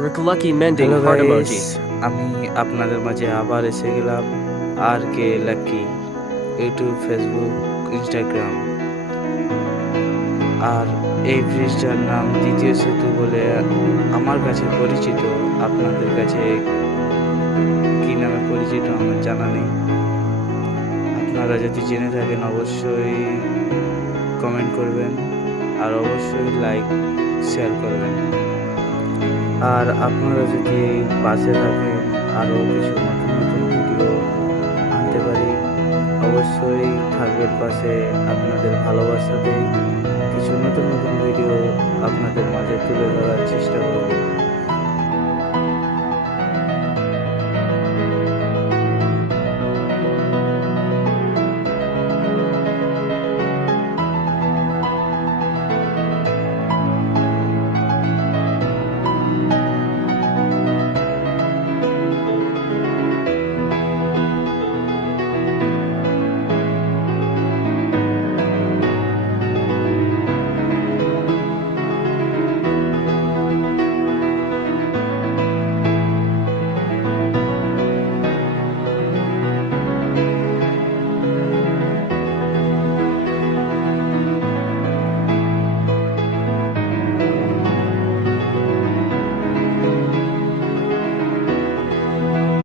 Lucky mending hello heart guys, emoji. আমি আপনাদের মাঝে আবার এসে গেলাম। আর কে লাকি ইউটিউব, ফেসবুক, ইনস্টাগ্রাম। আর এই ব্রিজটার নাম দ্বিতীয় সেতু বলে আমার কাছে পরিচিত। আপনাদের কাছে কি নামে পরিচিত আমার জানা নেই। আপনারা যদি জেনে থাকেন অবশ্যই কমেন্ট করবেন, আর অবশ্যই লাইক শেয়ার করবেন। আর আপনারা যদি পাশে থাকেন, আরও কিছু নতুন নতুন ভিডিও আনতে পারি, অবশ্যই থাকবেন পাশে। আপনাদের ভালোবাসাতে কিছু নতুন নতুন ভিডিও আপনাদের মাঝে তুলে ধরার চেষ্টা করব।